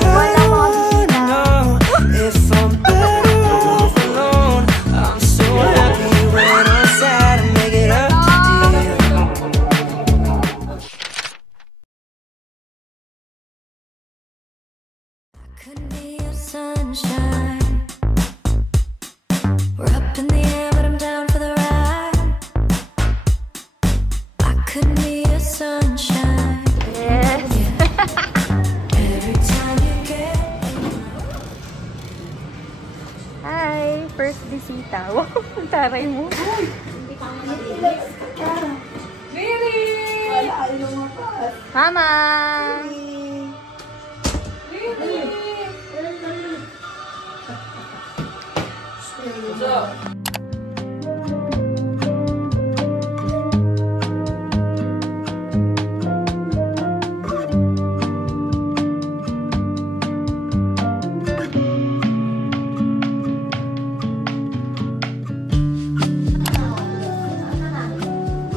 Walang mga bisita. If I'm better off alone, I'm so happy when I'm sad and make it up to you. Could be your sunshine. We're up in the air, but I'm down for the ride. I could be your sunshine. Yes. Every time you get. Hi, first bisita. Wow, ang taray mo. Mama.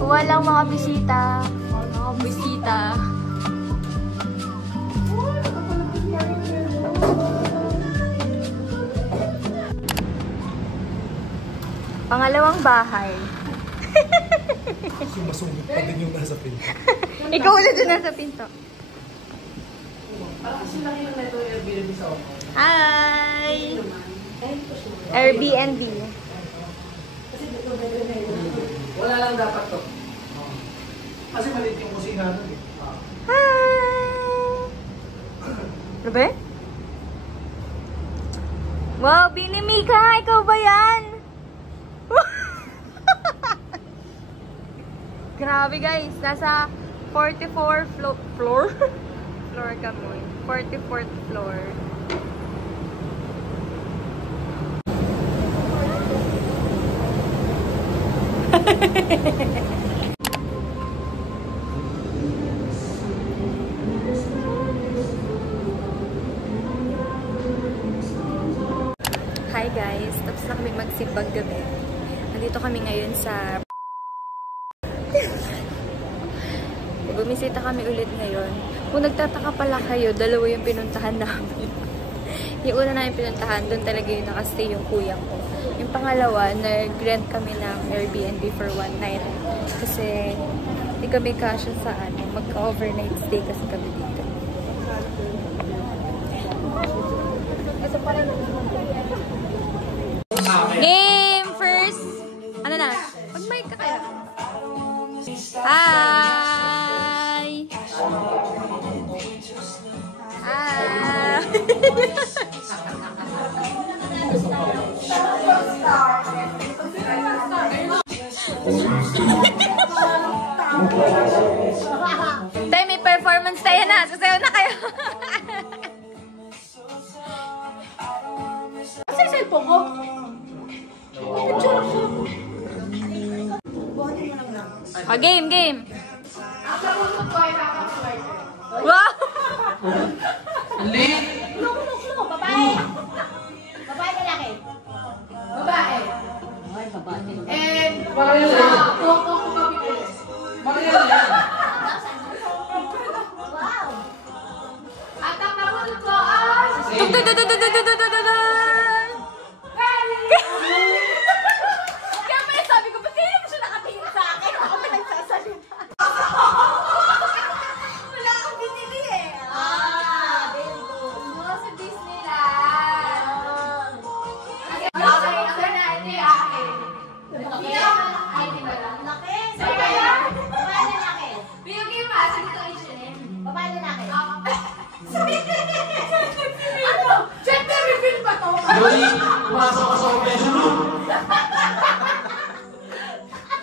Walang mga bisita. Mga bisita. Pangalawang bahay. Sumasungit pa din yung nasa pinto. Ikaw ulit din nasa pinto. Parang kasi lang yung neto yung Airbnb sa ako. Hi! Airbnb. Wala lang dapat to. Kasi maliit yung kusina nun eh. Hi! Ano ba? Wow, Bini Mika! Ikaw ba yan? Grabe guys, nasa 44th floor? Floor kami. 44th floor. Hi guys, tapos na kami magsibag gabi. Nandito kami ngayon sa bumisita kami ulit ngayon. Kung nagtataka pala kayo, dalawa yung pinuntahan namin. Yung una namin pinuntahan, doon talaga yung nakastay yung kuya ko. Yung pangalawa, nag-rent kami ng Airbnb for one night. Kasi hindi kami kasya sa mag-overnight stay kasi kami dito. Game first! Ano na? Mag-mic ka kaya? Hi! Hi! Tayo, may performance tayo na. Sasayaw na kayo. Kasi yung cellphone ko. Game, game. Wow! Babae. Babae lalaki. Babae. Ay, babae. And wow. At ang namunod ko kaya pala sabi ko, ba't kaya mo siya nakatingin sa akin? Ako pa nagsasalita. Wala akong binili eh. Sa Disneyland. Okay, na. Ito yung akin. Ay, di ba lang? Laki. So, kaya? Babae na laki. Biyog yung masa dito ang H&M. Babae na laki. Ano? Gender reveal ba to? Yuri, pumasok ka sa operation room.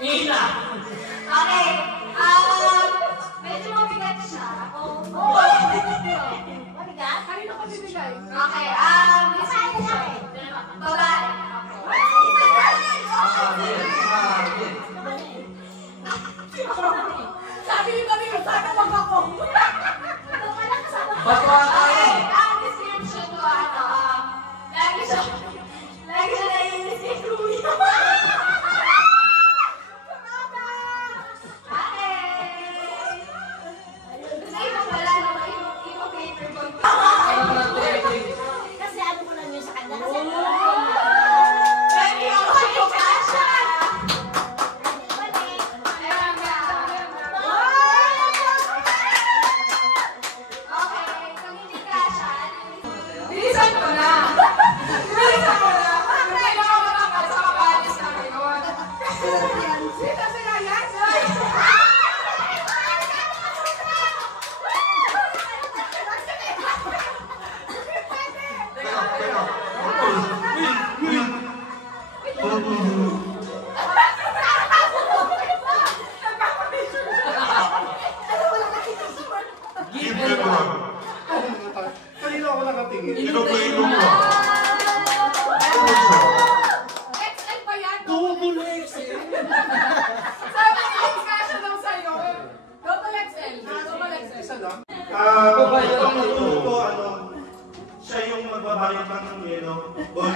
Ina! Okay. Medyo mabigat siya. Mabigat? Kanino ka bibigay? Okay. Babae na laki. Babae. Sabi niyo kami, sana wag ako. Ba't wala tayo? Ang description ko, lagi siya nakatingin. Inuplay mo ka. XL pa yan? Double XL. Sabi ni Alex, kasha lang sa'yo. Double XL. Double XL. Isa lang. Kapatulog ko, siya yung magbabayad lang ng yelo. Boy.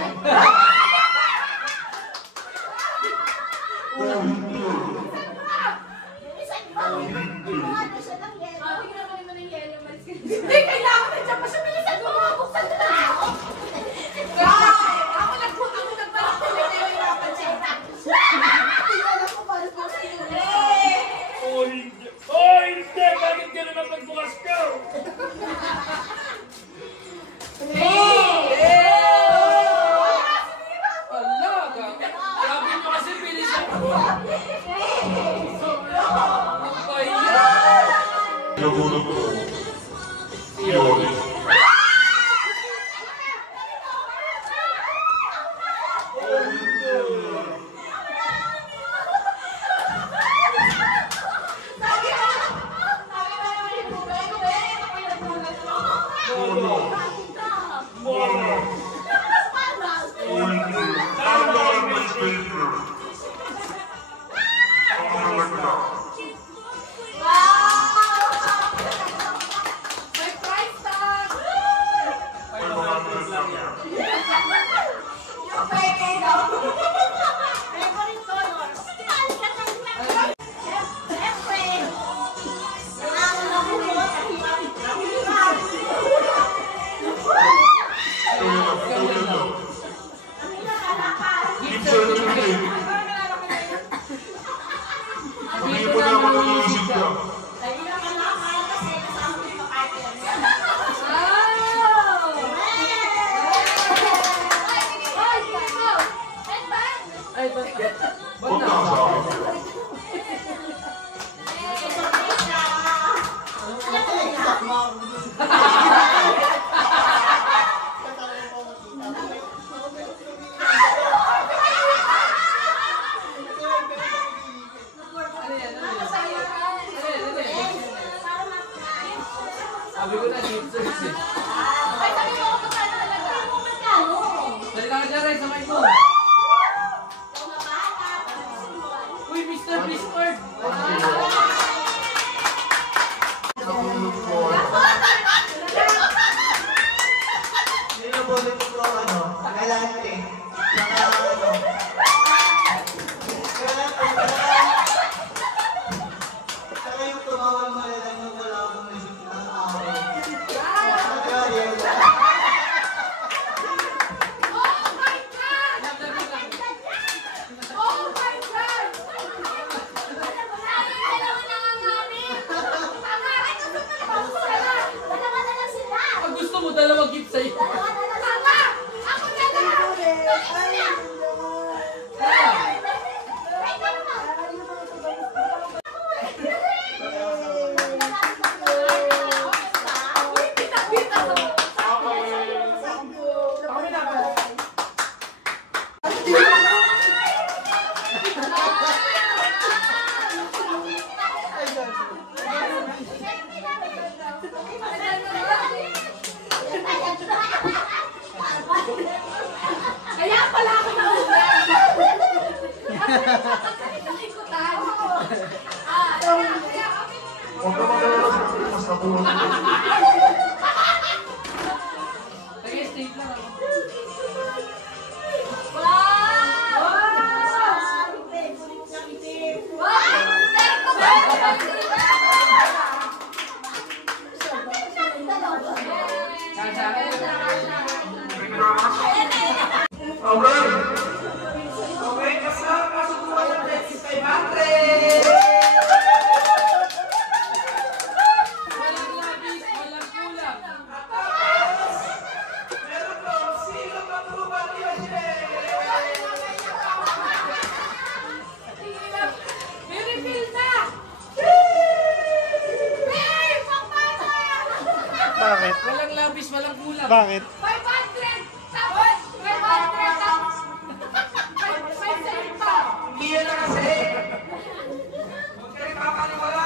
Hindi, kailangan na dyan pa siya. Bilisan mo mga buksan na na ako. Ako nagbalak talaga yung hirapan siya. Alam ko para po sa iyo. Oh, hindi! Bakit ka naman pagbukas ko? Ala, grabe nyo kasi bilisan ko. Ano ba yan? Nagulo ko. Yoli. May price tag! Yung pepe daw. Favorite color. Siyempre. Hindi mo na ako naisip ka. Huwag na sa akin. Sabi ko na, dito service eh. Ay, sabi mo ako pa talaga. Dali ka dyan, Ray, sa mic mo. Uy, Mr. Blizzard! Nagulo ko. Nilubulit ko galante. Saka yung tumawang malalang na wala akong isip ng araw. Oh my God! Oh my God! Dalawa nanganganin! Tama! Ay, gusto mo na sila! Dalawa na lang sila! Pag gusto mo, dalawang gift sa'yo. Dalawa na lang sila! Ako na lang! Tulis na! Ay, tama! Uy, pita-pita mo! Kami na ba? Kaya pala ako na-uwi. Ang ikutan. Kaya kami. Huwag ka mag-alala sa akin. Mas nagulo ko. Sige, stay lang ako. Wow! Okay. Okay, kasama sa buwan ng Texas 500! Walang labis, walang kulang. Meron po, sino pa po ba niyo siya? Refill na! Bakit? Walang labis, walang kulang. Bakit? 500! Tapos, 500 tapos. 500 pa. Iyan na kasi. Huwag ka rin makakaliwala.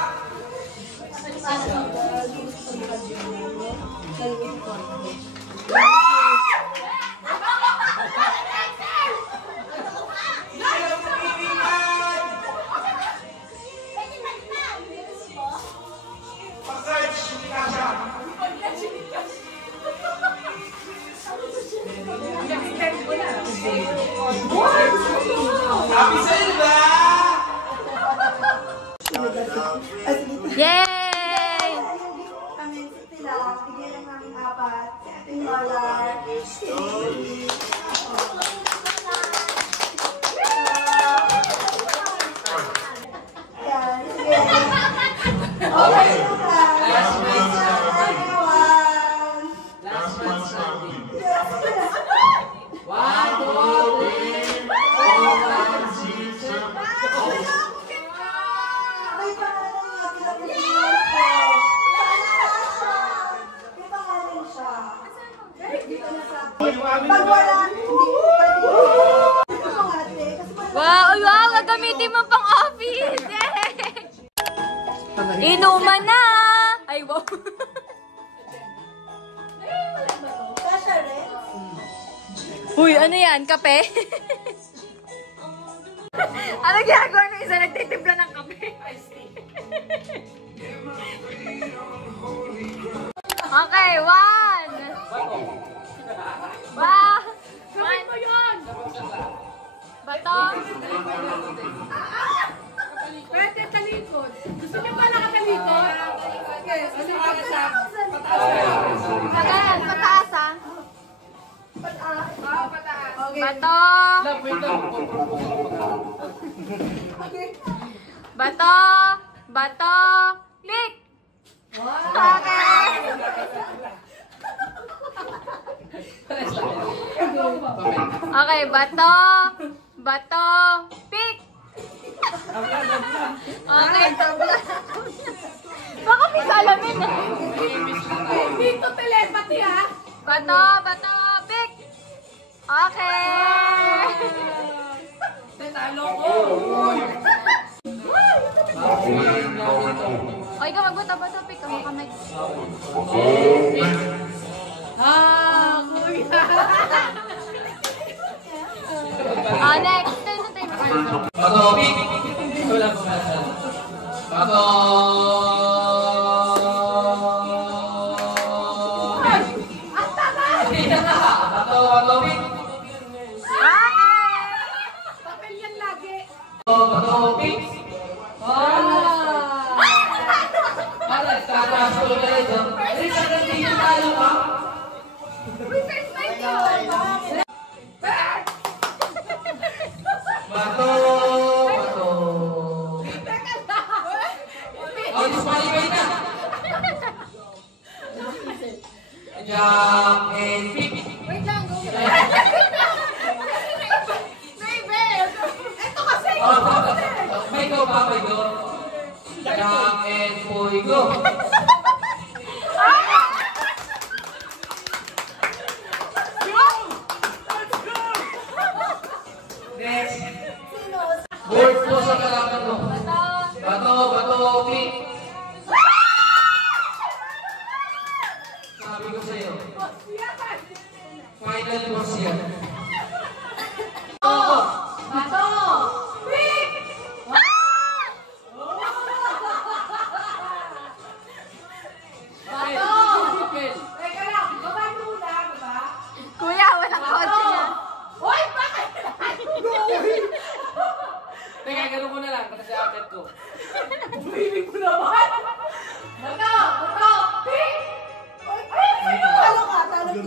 Pag-search, hindi ka siya. Sabi sa'yo, diba? Yay! Kami sila, bigyan lang ng apat. Si ating Lola. Yan, sige. Okay, Last man standing. everyone. Last man standing. 1, 2, 3, 4, 5, 6, 7. May pangalan niya, pinapilihan ko. May pangalan siya. Dito na sa akin. Pag wala, hindi pwede. Ito pang ate, kasi wala. Wow! Wow! Gagamitin mo pang office! Yay! Inuman na! Ay, wow! Kasha rin. Uy, ano yan? Kape? Ano ginagawa ng isa? Nagtitimpla ng kape. Okay, 1. Wow! 1. Bato. Pwede talikod. Gusto niyo pala katalikod? Yes. Kasi pataas. Ayan, pataas ah. Pataas. Bato. Bato. Bato. Click. Okay. Okay, bato. Bato. Pick. Okay, tabla. Baka may salamin ah. Dito telepathy ha. Bato, bato, pick. Okay. Talo ko. O, ikaw magbato, bato, pick. Ako kamay. Kuya. Next. Tayo. Bato, pick. Ito lang pumasan. Bato. Bato, pick. Papel yan lagi. Bato, pick. Para tataas ko na ito. Eh, sa kanina tayo ka. Reverse light yun. Bato, bato. Oh, disqualified na. Jack and pick. Wait lang. Go. Reverse. Ito kasi. May go, papay go. Jack and Poy go. Next. Board po sa kalaban mo. Bato, bato, pick. Sabi ko sa'yo. Final boss yan. Bato. Pick. Bato. Teka lang. Baba muna. Baba. Kuya, walang kotse na. Hoy, bakit? Teka, ganun ko na lang. Kasi agad ko. Umibig mo naman. Bato. Bato. Pick. Ay, Talo ka, talo ka.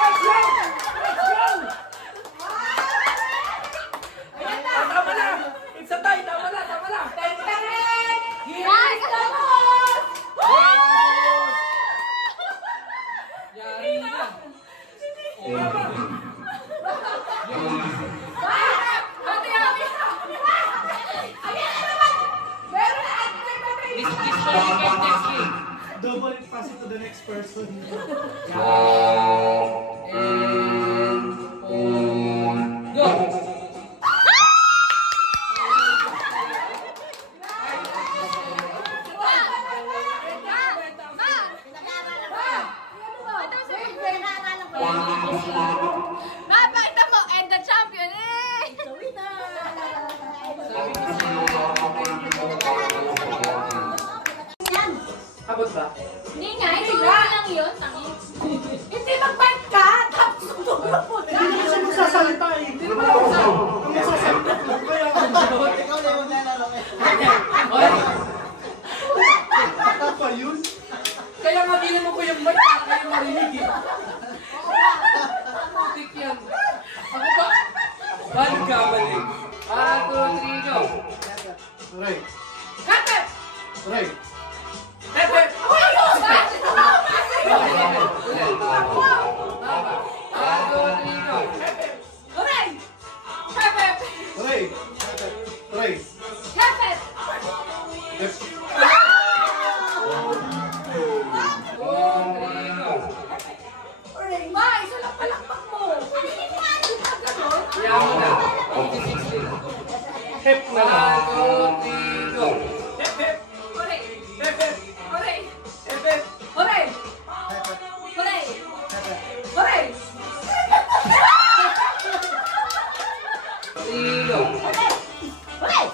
Let's go! Let's go! Ayan na! Tama na! It's a tie! Tama na! Tama na! Tentaren! Guys, Vamos! Yari na! Ayan na naman! Meron na at Disqualified next game. Double pass it to the next person. And go! Napakita mo, and the champion eh! The winner! Abot ba? Hindi nga, hindi lang yun. Hindi mag-bite ka! Tapos tutulog mo na! Hindi siya magsasalita eh. Hindi naman ako ang magsasalita. Kaya Ikaw na yung nalaro. ano pa yun? Kaya nga ginin mo ko yung mic para kayo marinig eh. Putik yan. Ako ba? Balik ka, balik. 1, 2, 3, go. Aray. Kapit! Aray. Kapit! Aray. Aray. Ma, isa lang palakpak mo! Hep na lang. 1, 2, 3, go. Hep, hep. Hooray! Hep, hep. Hooray! Hep, hep. Hooray! Hooray! Hooray! 3, go. Hooray! Hooray!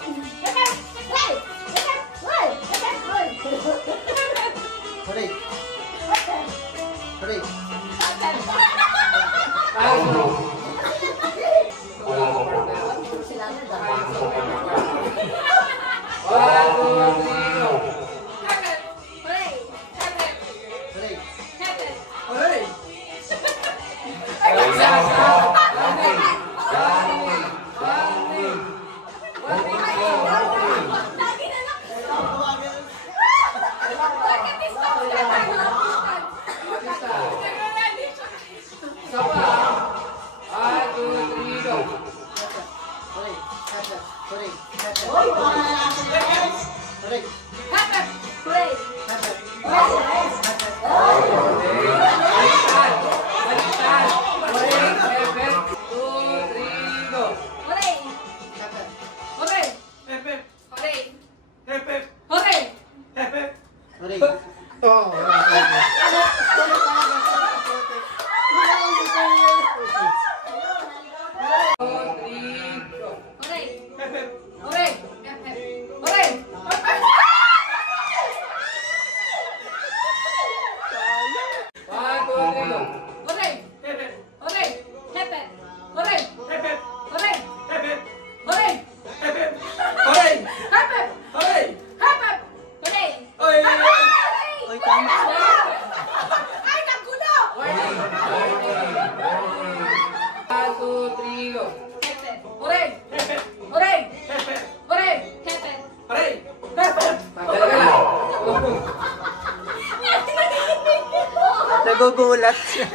Nagugulat siya.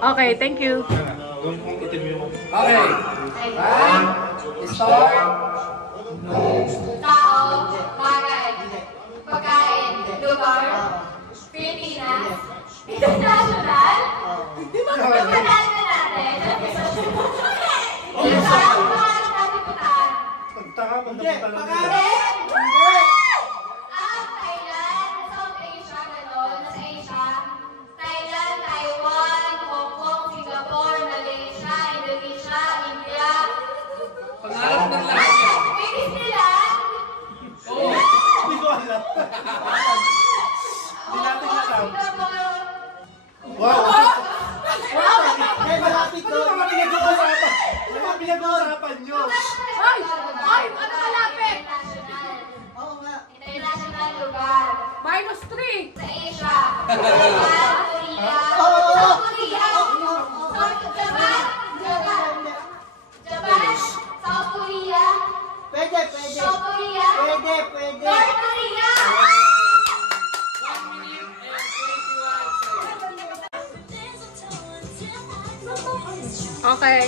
Okay, thank you. Okay. Start. Tao, bagay, pagkain, lugar, Pilipinas, international, pagkakalaman natin, yung parang pangalan natin putaan. Pagtaka, pagtaka lang. Ang Thailand, South Asia, gano'n, nasa Asia, Thailand, Taiwan, Hong Kong, Singapore, Malaysia, Indonesia, India, Pangarap ng lahat. Pilipinas, Hindi ko alam. Hindi natin alam. Singapore, Wow! Ay, malapit Ano naman pinag-uusapan? Ano naman pinag-uusapan nyo? Ay! Ay! Ano malapit? Oo nga. International lugar. -3. Sa Asia. Japan, Korea. South Korea. Japan. Japan. South Korea. Pwede. South Korea. Pwede. North Korea. Okay.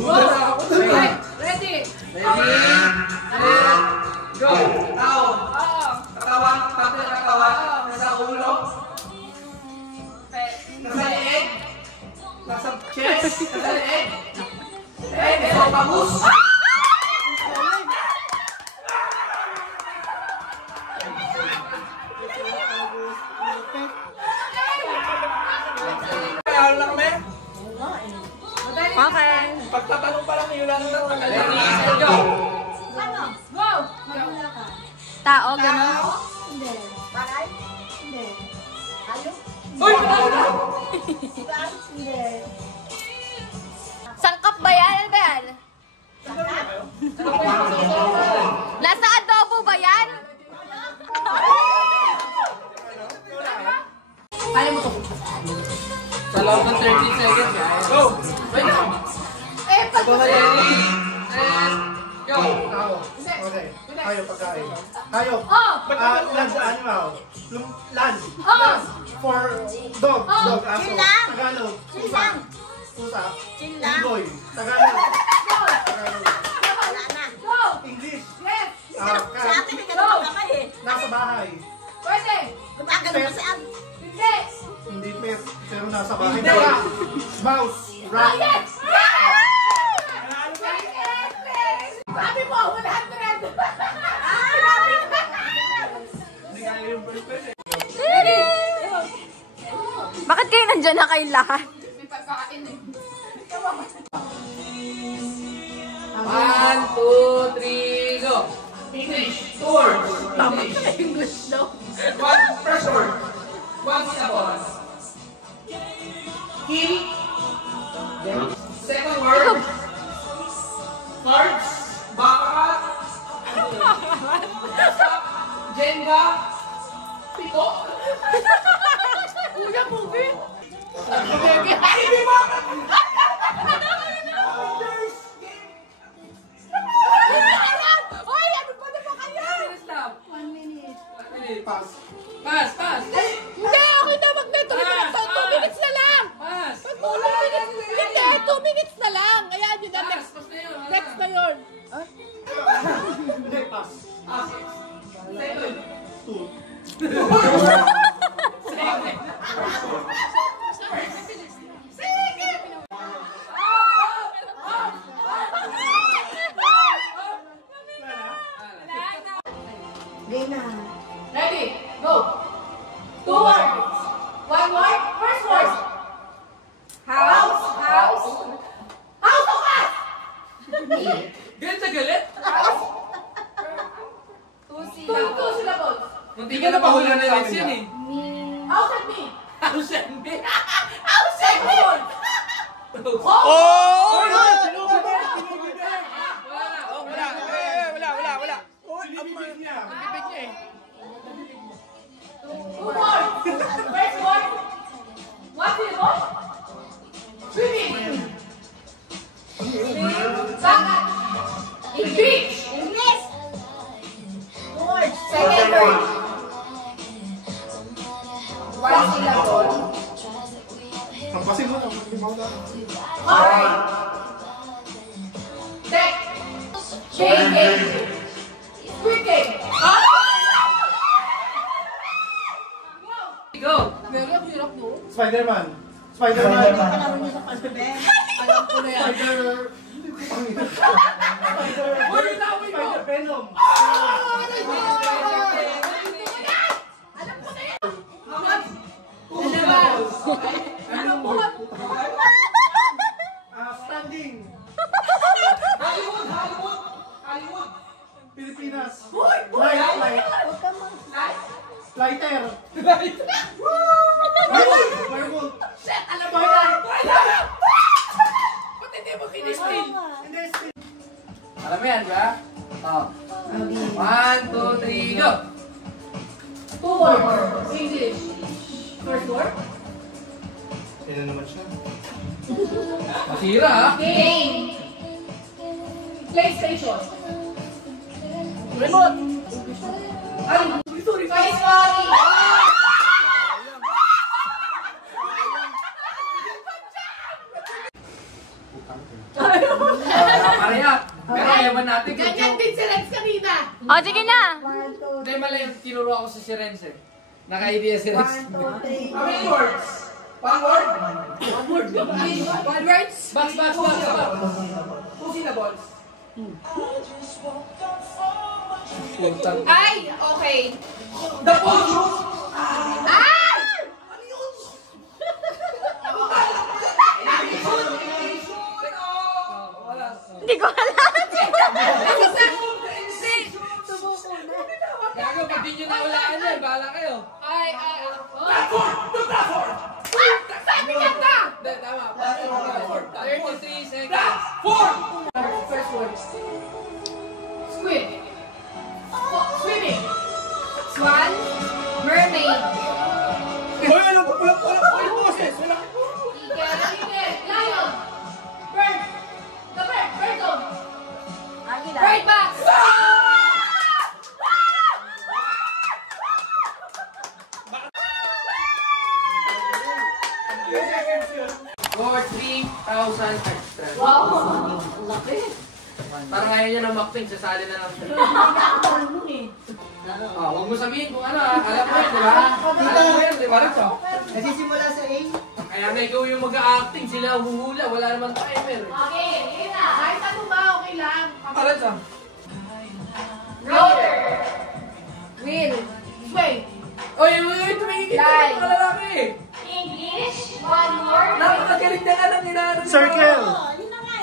Ready, Ready? set, go! Tao. Katawan, pati ng katawan. Nasa ulo. Nasa leeg. Nasa chest. Nasa leeg. Hippopotamus. Kaya lang kami. Okay. Pagtatanong pa lang ni Yolanda. Go! Tao, gano'n. Hindi. Bagay? Hindi. Hayop? Uy! Hindi. Sangkap ba yan? Ano ba yan? Nasa adobo ba yan? Sa loob ng 30 seconds, guys. Go! Wait lang. Ready? And go! Okay. Hayop, pagkain. Hayop. Oh! Land sa animal. Land. Oh! For dog. Oh. Dog, aso. Chilang. Tagalog. Pusa. Chilang. Pusa. Chilang. Unggoy. Tagalog. Go! Tagalog. Wala na. Go! English. Yes! Sa atin, may ganun ka pa eh. Nasa bahay. Pwede! Gumagano pa si Ab. Hindi! Hindi pet, pero nasa bahay. Hindi. Mouse. Oh, Rat. yes! Sabi mo, 100! Hindi kaya yung first eh. Ready? Bakit kayo nandyan na kayo lahat? May pagkain eh. 1, 2, 3, go! Finish. 2 words. Finish. English daw. First word. 1 syllable. Key. Second word. Cards. Baccarat. Jenga. Piko. Kuya, movie. Hindi ba? Hoy, ano pa na ba kayo? Finish lang. 1 minute. 1 minute. Pass. Pass, pass. Hindi, ako na magneto. 2 minutes na lang. Pass. 2 minutes. Hindi, 2 minutes na lang. Ayan, yun na Pass. next. Pass na yun. Next na yun. Hindi, pass. Pass. Second. 2. Game na. Ready? Go. 2 words. 1 word. First word. House. House. House of us. Galit sa galit? Two syllables. Munti ka na pahula na next yun eh. House and me. House and me. House and me. Sinibibig niya. 2 words. First word. What syllable? Swimming. Bakat. English. English. 2 words. Second word. 1 syllable. Hampasin mo na. Alright. Deck. Game. Squid game. Go! Very ang hirap no? Spider-Man. Spider-Man. Alam niyo sa pagsabi. Alam ko na yan. Spider-Venom. Alam ko na yan. Alam ko na. Standing. Hollywood! Pilipinas. Hoy! Flight. Flighter. Werewolf. Shit! Alam mo yan! Ba't hindi mo kinistin? Hindi, Alam mo yan, ba? Oh. 1, 2, 3, go! 2 words. English. First word. Sino naman siya? Masira, ha? Game. PlayStation. Remote. Ay, sorry. Toy Story. Pareha. Pero ayaman natin. Ganyan din si Rex kanina. O, sige na. 1, 2, Hindi, mali yung tinuro ako sa si Renz eh. Naka-idea si Renz. 1, 2, 3. How many words? 1 word? 1 word. 1 words. Box. syllables. Ay, okay. The food. Ah! Hindi ko alam. Gago, pag di nyo naulaan yan, bahala kayo. Ay. Platform! The platform! Sabi niya ka! Hindi, tama. Platform. 33 seconds. Platform! First word. Squid. Swimming. Swan. Mermaid. Hoy, ano? Walang boses. Eagle. Lion. Bird. The bird. Bird dog. Bird box. For 3,000 extra. Wow. Laki. Parang ayaw niya ng McPing, sasali na lang siya. Huwag mo sabihin kung ano alam mo yun, di ba? Alam mo yun, di ba? Nasisimula sa A. Kaya may ikaw yung mag-a-acting, sila huhula, wala naman timer. Okay, yun na. Kahit ano ba, okay lang. Para sa? Roller. Wheel. Sway. Oy, tumingin ka Lie. ng mga lalaki. English. One more. Napakagaling na ka ng inaano niyo. Circle.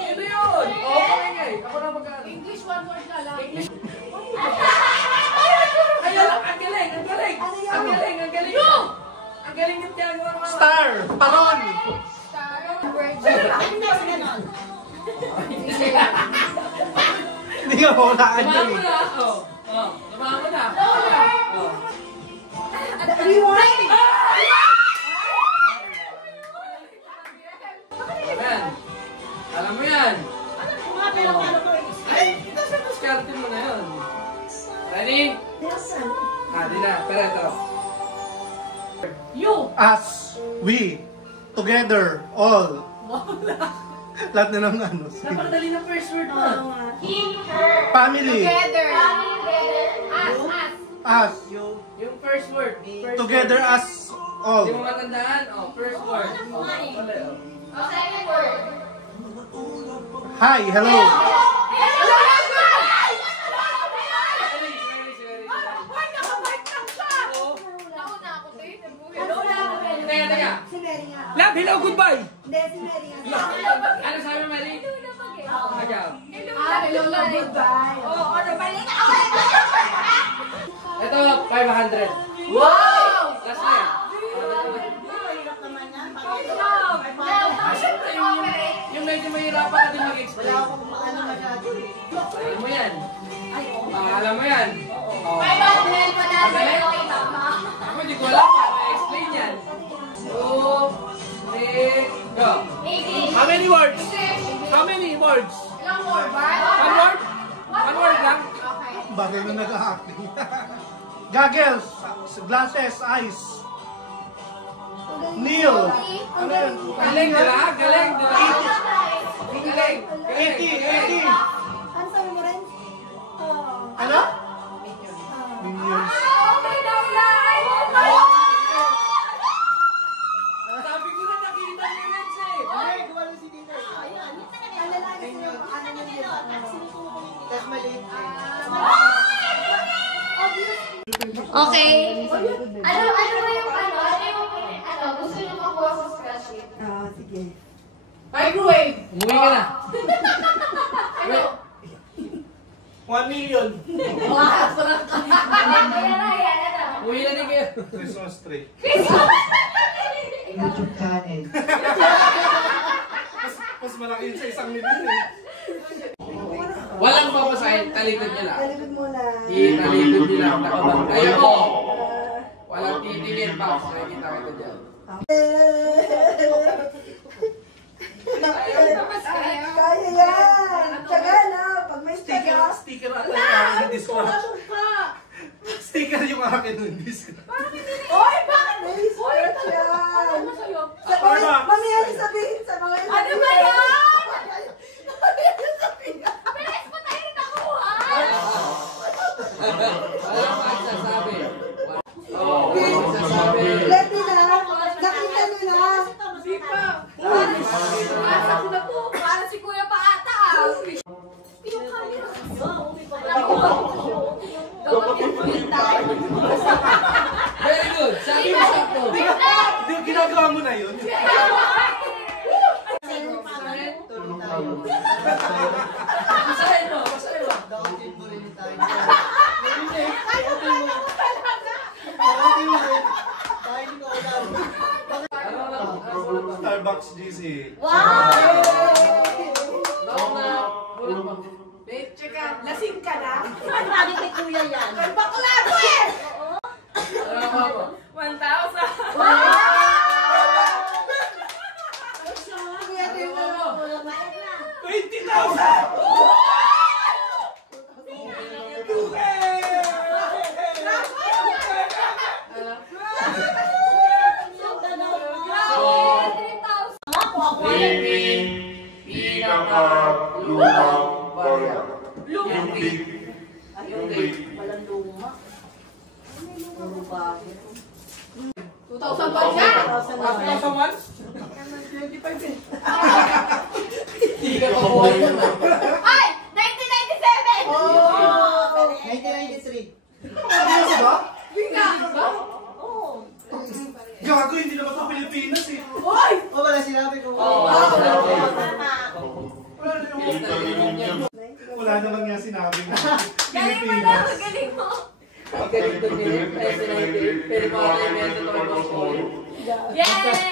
Ito yun. Okay. Ako na mag-ano. English, one word na lang. Ayan, ang galing. Ang galing. Ang galing yung ginagawa mo. Star. Paron. Star. Word. Hindi ka mawalaan Tumahan dyan mo eh. na. Tumahan mo na. Rewind. Ayan. Alam mo yan. Ay, nasa diskarte mo na yun. Ready? Di na. Pero ito. You. Us. We. Together. All. Lahat na ng ano. Napakadali ng first word mo. Him, her. Family. Together. Us. Us. Yung first word. Together as all. Hindi mo matandaan? First word. Pala. Second word. Hi. Hello. Teka. Si Mary nga. Love, hello, goodbye. Hindi, si Mary nga. Ano sabi, Mary? Agaw. Hello, goodbye. Ano ba rin? Ito, 500. Wow! Last na yan. Siyempre, yung medyo mahirapan ka din mag-explain. Alam mo yan. Alam mo yan. 500 pa natin. Okay, tama. Ako, di ko alam paano i-explain yan. 2, 3, go. 18. How many words? How many words? Ilang more ba? One word? One word lang? Okay. Bagay na nag-acting. Goggles. Glasses. Eyes. Neil. Ano yun? Galing, di ba? Galing, di ba? Galing. 80. Ano sabi mo rin? Ano? Minions. Okay na ulan! Sabi ko na nakita ni Reds eh. Ano lang kasi yung ano nyo yun? Tapos maliit. Okay. Ano ba yung gusto nyo makuha sa spreadsheet? Sige. Microwave! Umuwi ka na. Ano? 1 million. Umuwi na din kayo. Christmas tree. YouTube channel. Mas malaki yun sa 1 million eh. Walang papasahin, talikod niya lang. Talikod muna. Talikod niya lang, nakabantay ako. Walang titingin pa, nakikita kita dyan. Kaya yan! Tsaga na! Pag may tsaga. Sticker ata yung akin ng disc. Sticker yung akin ng disc. Oy! Bakit? May sulat yan! Mamaya niyo sabihin sa mga yun. Ano ba yan? Mamaya niyo sabihin. Bilis mo tayo nakuha! Walang magsasabi. Walang magsasabi. Ready na? Nakita nyo na? Di pa. Nasa ko na to. Para si Kuya pa ata. Basahin mo, basahin mo. Dakutin mo rin tayo. Hindi. Dakutin mo rin. Tayo hindi ko alam. Starbucks GC. Lasing ka na? Sabi kay kuya yan. Bakla ko eh! 20,000! Pinaka-lumang bayan. Lumang? Yung big. Walang luma. Puro bago. 2,000 ba siya? 2,001? 25 eh. Hindi ka mabuhay yun. Ay! 1997! Oh! 1993. Binga! Oo. Gago, hindi naman sa Pilipinas eh. Hoy! Oh, wala sinabi ko. Wala naman nga sinabi na Galing mo lang, galing mo. Pagkalit doon nila, pwede mo ako yung mento to my boss. Yay!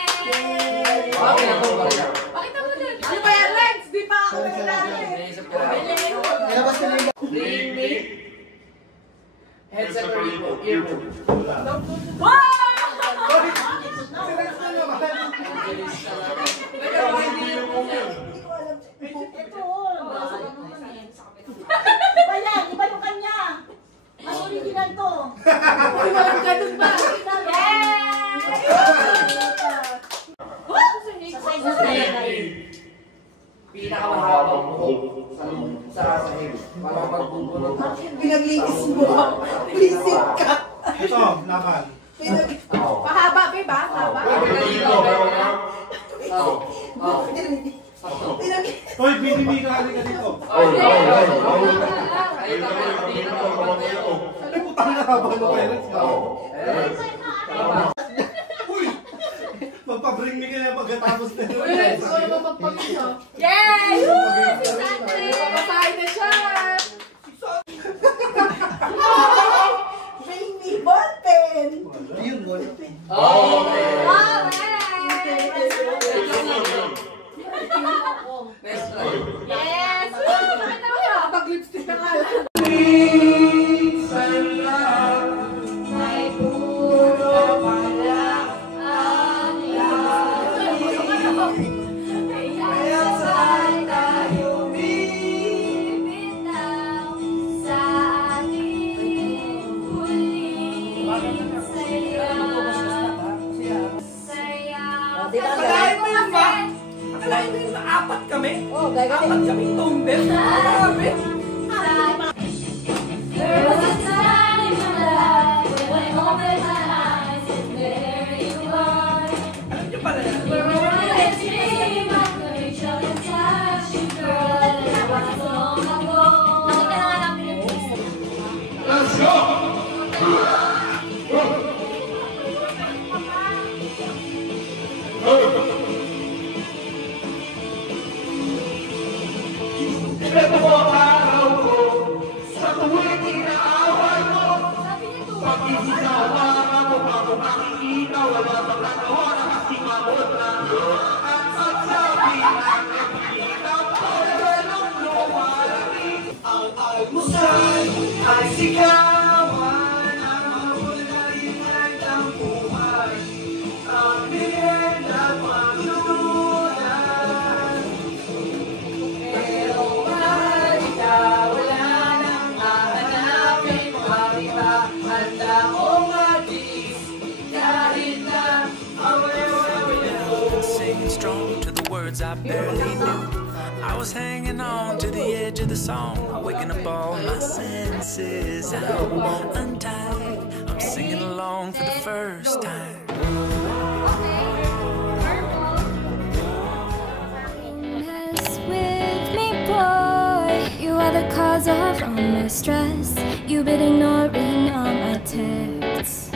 Okay, ako ba yan? Pakita mo doon. Ano ba yan, Rex? Di pa ako naglalaki. Naisip ko lang. Nilabas ko na yung Bring me headset or earphone. Ito, iba yan, iba yung kanya. Mas original to. Uy, walang ganun ba? Sa size na tayo. Pinakamahabang buhok sa sahig. Para magbubunot. Pinaglinis mo. Lisip ka. Ito, laban. Pahaba, babe ba? Haba? Hoy, binimi ka halika dito. Ay, putang na habang mo kayo. Uy! Magpa-bring me ka na pagkatapos na yun. Yay! Papatay na siya! Rainy ballpen! Yun, ballpen. Yes! Pag-lipstick na nga. May puro pala ang kaya saan tayo bibitaw sa ating huling saya. Akalain mo yun ba? Akalain mo yun na apat kami? Apat kaming tone deaf. Grabe. There was a time in my life when I opened my eyes and there you are. Alam niyo pala yan? We're only a dream, I could reach out and touch you, girl, and it was so long ago. Nakita na nga namin yung teaser. Let's go! Ito mo ang araw ko sa tuwing inaaway mo. Pag-isisawa mo ako makikita, wala bang nagawa na kasimabot na. At pagsabi ng nakikita ko, ganong lumalamig. Ang almusal ay sigawan, ang mabulay ay tampuhan. Ang merienda maglunan. Pero marita, wala nang hahanapin marita. Handa kong magtiis kahit na Singing strong to the words I barely knew. I was hanging on to the edge of the song, waking up all my senses out untied. I'm singing along for the first time. Mess with me, boy. You are the cause of all my stress. You've been ignoring all my texts.